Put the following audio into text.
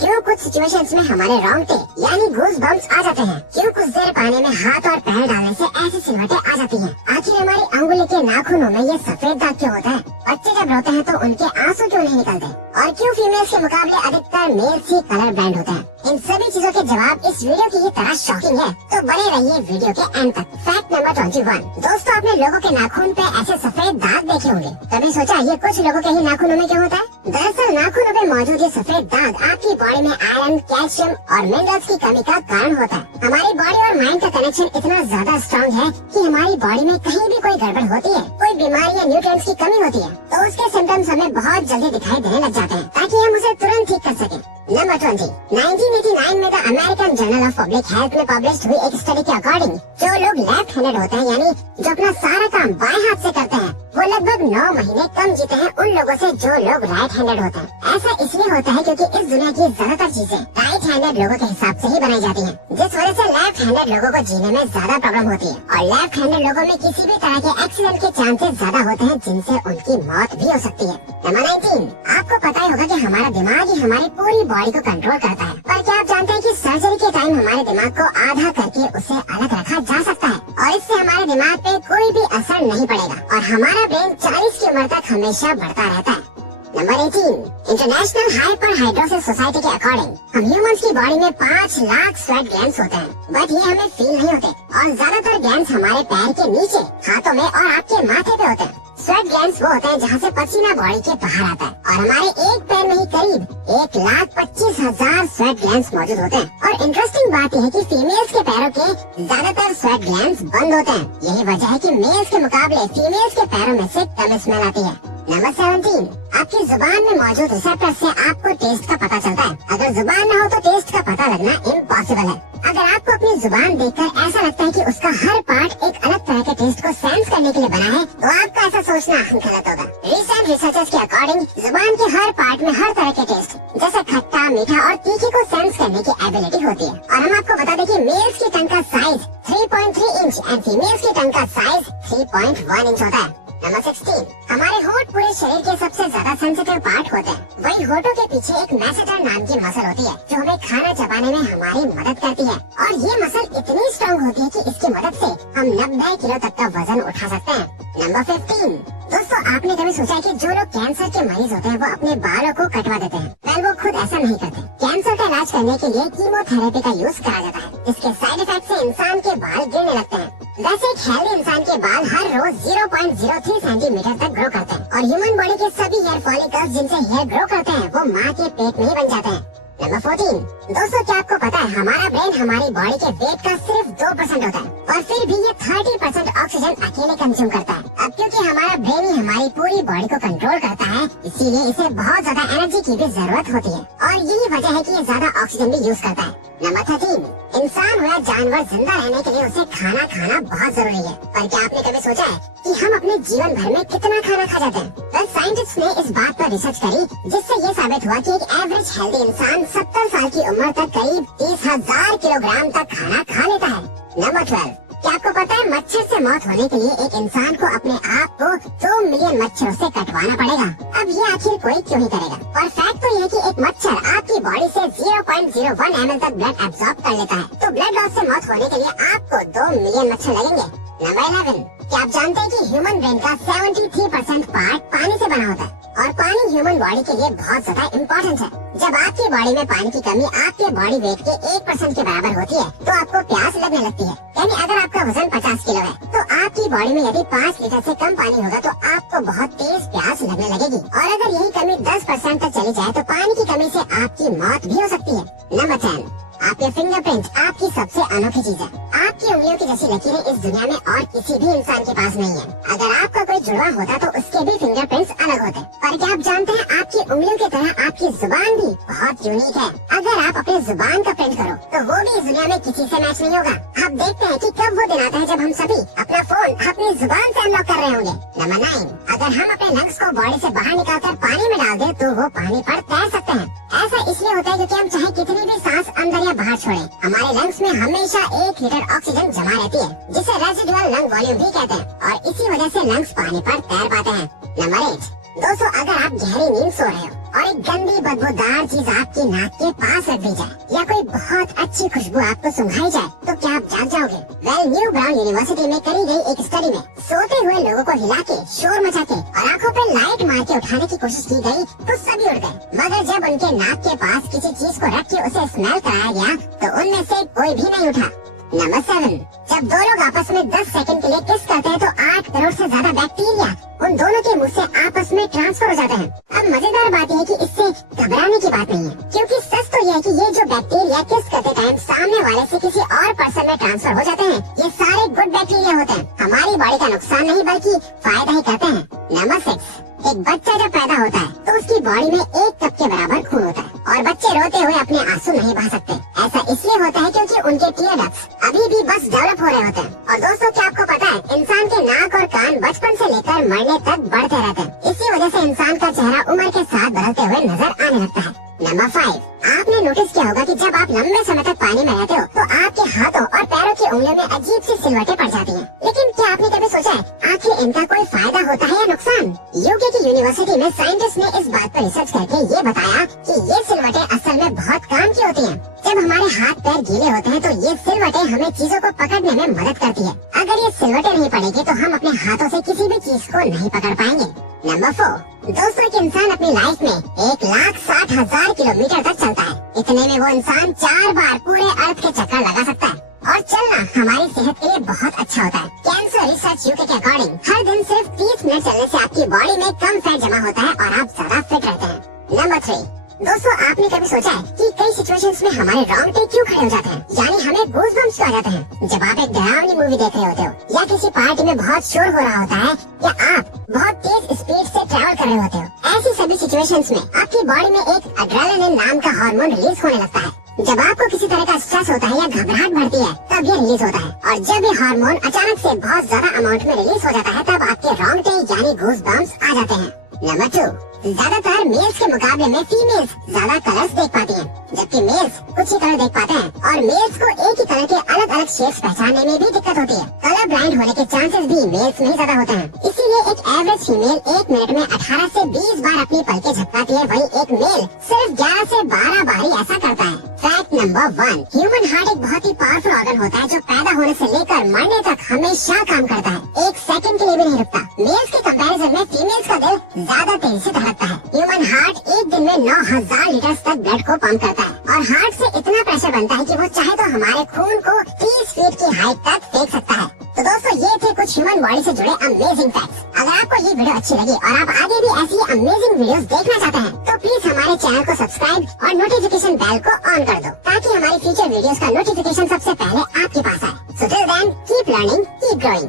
क्यों कुछ सिचुएशंस में हमारे रोंगटे यानी गूज बम्स आ जाते हैं, क्यों कुछ देर पानी में हाथ और पैर डालने से ऐसी सिलवटें आ जाती हैं, आखिर हमारी अंगुली के नाखूनों में ये सफेद दाग क्यों होता है, बच्चे जब रोते हैं तो उनके आंसू क्यों नहीं निकलते, और क्यों फीमेल्स के मुकाबले अधिकतर मेल्स ही कलर ब्लाइंड होते हैं। इन सभी चीजों के जवाब इस वीडियो की ही तरह शॉकिंग है, तो बने रहिए वीडियो के एंड तक। Fact number 21। दोस्तों, आपने लोगों के नाखून पे ऐसे सफेद दाग देखे होंगे, कभी सोचा ये कुछ लोगों के ही नाखूनों में क्यों होता है? दरअसल नाखूनों पे मौजूद ये सफेद दाग आपकी बॉडी में आयरन, कैल्शियम और मिनरल्स की कमी का कारण होता है। हमारी बॉडी और माइंड का कनेक्शन इतना ज्यादा स्ट्रॉन्ग है कि हमारी बॉडी में कहीं भी कोई गड़बड़ होती है, कोई बीमारी या न्यूट्रिएंट्स की कमी होती है, तो उसके सिम्टम्स हमें बहुत जल्दी दिखाई देने लग जाते हैं, ताकि हम उसे तुरंत ठीक कर सकें। नंबर 20। 1989 में the American journal of public health में पब्लिश हुई एक स्टडी के अकॉर्डिंग जो लोग लेफ्ट हैंडेड होते हैं, यानी जो अपना सारा काम बाएं हाथ से करते हैं, वो लगभग 9 महीने कम जीते हैं उन लोगों से जो लोग राइट हैंडेड होते हैं। ऐसा इसलिए होता है क्योंकि इस दुनिया की ज्यादातर चीजें राइट हैंडेड लोगों के हिसाब से ही बनाई जाती हैं, जिस वजह से लेफ्ट हैंडेड लोगों को जीने में ज्यादा प्रॉब्लम होती है, और लेफ्ट हैंडेड लोगों में किसी भी तरह के एक्सीडेंट के चांसेस ज्यादा होते हैं, जिनसे उनकी मौत भी हो सकती है। नंबर 19। आपको पता ही होगा कि हमारा दिमाग ही हमारी पूरी बॉडी को कंट्रोल करता है, पर क्या आप जानते हैं कि सर्जरी के टाइम हमारे दिमाग को आधा करके उसे अलग रखा जा सकता है, और इससे हमारे दिमाग पे कोई भी असर नहीं पड़ेगा, और हमारा ब्रेन 40 की उम्र तक हमेशा बढ़ता रहता है। नंबर 18। इंटरनेशनल हाइपरहाइड्रोसिस सोसाइटी के अकॉर्डिंग हम ह्यूमंस की बॉडी में 5 लाख स्वेट ग्लैंड्स होते हैं, बट ये हमें फील नहीं होते, और ज्यादातर ग्लैंड्स हमारे पैर के नीचे, हाथों में और आपके माथे पे होते हैं। स्वेट ग्लैंड्स वो होते हैं जहाँ से पसीना बॉडी के बाहर आता है, और हमारे एक पैर में ही करीब 1,25,000 स्वेट ग्लैंड्स मौजूद होते हैं। और इंटरेस्टिंग बात यह है कि फीमेल्स के पैरों के ज्यादातर स्वेट ग्लैंड्स बंद होते हैं। यही वजह है कि मेल्स के मुकाबले फीमेल्स के पैरों में से कम स्मेल आती है। नंबर 17। आपकी जुबान में मौजूद रिसेप्टर से आपको टेस्ट का पता चलता है। अगर जुबान न हो तो टेस्ट का पता लगना इम्पॉसिबल है। अगर आपको अपनी जुबान देखकर ऐसा लगता है कि उसका हर पार्ट एक अलग तरह के टेस्ट को सेंस करने के लिए बना है, तो आपका ऐसा सोचना गलत होगा। रिसेंट रिसर्चर्स के अकॉर्डिंग जुबान के हर पार्ट में हर तरह के टेस्ट जैसे खट्टा, मीठा और तीखे को सेंस करने की एबिलिटी होती है। और हम आपको बता दें कि मेल्स की टंग का साइज 3.3 इंच एंड फीमेल्स की टंग का साइज 3.1 इंच होता है। नंबर 16। हमारे होंठ पूरे शरीर के सबसे ज्यादा सेंसिटिव पार्ट होते हैं। वही होठों के पीछे एक मैसेटर नाम की मसल होती है, जो हमें खाना चबाने में हमारी मदद करती है, और ये मसल इतनी स्ट्रॉन्ग होती है कि इसकी मदद से हम 90 किलो तक का वजन उठा सकते हैं। नंबर 15। दोस्तों, आपने कभी सोचा है कि जो लोग कैंसर के मरीज होते हैं वो अपने बालों को कटवा देते हैं? वेल, वो खुद ऐसा नहीं करते। कैंसर का इलाज करने के लिए कीमोथेरेपी का यूज करा जाता है, जिसके साइड इफेक्ट से इंसान के बाल गिरने लगते हैं। वैसे एक हेल्दी इंसान के बाल हर रोज 0.03 सेंटीमीटर तक ग्रो करते हैं, और ह्यूमन बॉडी के सभी हेयर फॉलिकल्स जिनसे हेयर ग्रो करते हैं वो माँ के पेट में ही बन जाते हैं। नंबर 14। दोस्तों, क्या आपको पता है हमारा ब्रेन हमारी बॉडी के वेट का सिर्फ 2% होता है, और फिर भी ये 30% ऑक्सीजन अकेले कंज्यूम करता है। अब क्योंकि हमारा ब्रेन ही हमारी पूरी बॉडी को कंट्रोल करता है, इसीलिए इसे बहुत ज्यादा एनर्जी की भी जरूरत होती है, और यही वजह है कि ये ज्यादा ऑक्सीजन भी यूज करता है। नंबर 13। इंसान हो या जानवर, जिंदा रहने के लिए उसे खाना खाना बहुत जरूरी है, पर क्या आपने कभी सोचा है कि हम अपने जीवन भर में कितना खाना खा जाते हैं? वेल, साइंटिस्ट ने इस बात पर रिसर्च करी, जिससे ये साबित हुआ कि एक एवरेज हेल्दी इंसान 70 साल की उम्र तक करीब 30,000 किलोग्राम तक खाना खा लेता है। नंबर 12। क्या आपको पता है मच्छर से मौत होने के लिए एक इंसान को अपने आप को 2 मिलियन मच्छरों से कटवाना पड़ेगा? अब ये आखिर कोई क्यों नहीं करेगा? और फैक्ट तो ये है कि एक मच्छर आपकी बॉडी से 0.01 ml तक ब्लड एब्जॉर्ब कर लेता है, तो ब्लड लॉस से मौत होने के लिए आपको 2 मिलियन मच्छर लगेंगे। नंबर 11। क्या आप जानते हैं कि ह्यूमन ब्रेन का 73% पार्ट पानी से बना होता है, और पानी ह्यूमन बॉडी के लिए बहुत ज्यादा इम्पोर्टेंट है। जब आपकी बॉडी में पानी की कमी आपके बॉडी वेट के 1% के बराबर होती है, तो आपको प्यास लगने लगती है। यानी अगर आपका वजन 50 किलो है, तो आपकी बॉडी में यदि 5 लीटर से कम पानी होगा तो आपको बहुत तेज प्यास लगने लगेगी, और अगर यही कमी 10% तक चली जाए तो पानी की कमी से आपकी मौत भी हो सकती है। नंबर 10। आपके फिंगरप्रिंट आपकी सबसे अनोखी चीज है। आपकी उंगलियों की जैसी लकीरें इस दुनिया में और किसी भी इंसान के पास नहीं है। अगर आपका कोई जुड़वा होता तो उसके भी फिंगरप्रिंट्स अलग होते। पर क्या आप जानते हैं आपकी उंगलियों की तरह आपकी जुबान भी बहुत यूनिक है। अगर आप अपनी जुबान का प्रिंट करो तो वो भी इस दुनिया में किसी से मैच नहीं होगा। आप देखते हैं कि कब वो दिन आता है जब हम सभी अपना फोन अपनी जुबान से अनलॉक कर रहे होंगे। नंबर 9। अगर हम अपने लंग्स को बॉडी से बाहर निकालकर पानी में डाल दें तो वो पानी पर तैर सकते हैं। ऐसा इसलिए होता है क्योंकि हम चाहे कितनी भी सांस अंदर या बाहर छोड़ें, हमारे लंग्स में हमेशा 1 लीटर ऑक्सीजन जमा रहती है, जिसे रेजिडुअल लंग वॉल्यूम भी कहते हैं, और इसी वजह से लंग्स पानी पर तैर पाते हैं। नंबर 8। दोस्तों अगर आप गहरी नींद सो रहे हो और एक गंदी बदबूदार चीज आपकी नाक के पास रख दी जाए या कोई बहुत अच्छी खुशबू आपको सुंघाई जाए तो क्या आप जाग जाओगे? वेल, न्यू ब्राउन यूनिवर्सिटी में करी गई एक स्टडी में सोते हुए लोगों को हिला के, शोर मचा के और आंखों पे लाइट मार के उठाने की कोशिश की गई तो सभी उठ गए, मगर जब उनके नाक के पास किसी चीज को रख के उसे स्मेल कराया गया तो उनमें से कोई भी नहीं उठा। नंबर 7, जब दो लोग आपस में 10 सेकंड के लिए किस करते हैं तो 8 करोड़ से ज्यादा बैक्टीरिया उन दोनों के मुंह से आपस में ट्रांसफर हो जाते हैं। अब मजेदार बात यह है कि इससे घबराने की बात नहीं है, क्योंकि सच तो यह है कि ये जो बैक्टीरिया किस करते टाइम सामने वाले से किसी और पर्सन में ट्रांसफर हो जाते हैं, ये सारे गुड बैक्टीरिया होते हैं, हमारी बॉडी का नुकसान नहीं बल्कि फायदा ही करते हैं। नंबर 6, एक बच्चा जब पैदा होता है तो उसकी बॉडी में 1 कप के बराबर खून होता है और बच्चे रोते हुए अपने आंसू नहीं बहा सकते। ऐसा इसलिए होता है क्योंकि उनके टीयर डक्ट्स अभी भी बस डेवलप हो रहे होते हैं। और दोस्तों क्या आपको पता है, इंसान के नाक और कान बचपन से लेकर मरने तक बढ़ते रहते हैं। इसी वजह से इंसान का चेहरा उम्र के साथ बदलते हुए नजर आने लगता है। नंबर 5, आपने नोटिस किया होगा कि जब आप लंबे समय तक पानी में रहते हो तो आपके हाथों और पैरों की उंगलियों में अजीब सी सिलवटें पड़ जाती हैं। लेकिन क्या आपने कभी सोचा है आखिर इनका कोई फायदा होता है या नुकसान? यूके की यूनिवर्सिटी में साइंटिस्ट ने इस बात पर रिसर्च करके ये बताया कि ये सिलवटें असल में बहुत काम की होती हैं। जब हमारे हाथ पैर गीले होते हैं तो ये सिलवटें हमें चीजों को पकड़ने में मदद करती है। अगर ये सिलवटें नहीं पड़ेगी तो हम अपने हाथों से किसी भी चीज को नहीं पकड़ पाएंगे। नंबर 4, दोस्तों एक इंसान अपनी लाइफ में 1,60,000 किलोमीटर तक चलता है। इतने में वो इंसान 4 बार पूरे अर्थ के चक्कर लगा सकता है। और चलना हमारी सेहत के लिए बहुत अच्छा होता है। कैंसर रिसर्च यूके के अकॉर्डिंग हर दिन सिर्फ 30 मिनट चलने से आपकी बॉडी में कम फैट जमा होता है और आप ज्यादा फिट रहते हैं। नंबर 3, दोस्तों आपने कभी सोचा है कि कई सिचुएशंस में हमारे रोंगटे क्यों खड़े हो जाते हैं, यानी हमें गूज़बम्प्स क्यों आ जाते हैं? जब आप एक डरावनी मूवी देख रहे होते हो या किसी पार्टी में बहुत शोर हो रहा होता है या आप बहुत तेज स्पीड से ट्रैवल कर रहे होते हो, ऐसी सभी सिचुएशंस में आपकी बॉडी में एक एड्रेनालिन नाम का हार्मोन रिलीज होने लगता है। जब आपको किसी तरह का स्ट्रेस होता है या घबराहट बढ़ती है तब ये रिलीज होता है, और जब ये हार्मोन अचानक से बहुत ज्यादा अमाउंट में रिलीज हो जाता है तब आपके रोंगटे यानी गूज़बम्प्स आ जाते हैं। नंबर 2, ज्यादातर मेल्स के मुकाबले में फीमेल्स ज्यादा कलर्स देख पाती हैं, जबकि मेल्स कुछ ही कलर देख पाते हैं। और मेल्स को एक ही कलर के अलग अलग शेड्स पहचानने में भी दिक्कत होती है। कलर ब्लाइंड होने के चांसेस भी मेल्स में ही ज्यादा होते हैं। इसीलिए एक एवरेज फीमेल 1 मिनट में 18 से 20 बार अपनी पलकें झपकाती है, वहीं एक मेल सिर्फ 11 से 12 बार ही ऐसा करता है। फैक्ट नंबर 1, ह्यूमन हार्ट एक बहुत ही पावरफुल ऑर्गन होता है जो पैदा होने से लेकर मरने तक हमेशा काम करता है, 1 सेकंड के लिए भी नहीं रुकता। मेल्स के कंपैरिजन में फीमेल्स का दिल ज्यादा तेजी से धड़कता है। ह्यूमन हार्ट एक दिन में 9,000 लीटर तक ब्लड को पंप करता है और हार्ट से इतना प्रेशर बनता है कि वो चाहे तो हमारे खून को 30 फीट की हाइट तक फेंक सकता है। तो दोस्तों ये थे कुछ ह्यूमन बॉडी से जुड़े अमेजिंग फैक्ट्स। अगर आपको ये वीडियो अच्छी लगी और आप आगे भी ऐसी अमेजिंग वीडियोस देखना चाहते हैं तो प्लीज हमारे चैनल को सब्सक्राइब और नोटिफिकेशन बेल को ऑन कर दो ताकि हमारी फ्यूचर वीडियोस का नोटिफिकेशन सबसे पहले आपके पास आए। So till then keep learning, keep growing.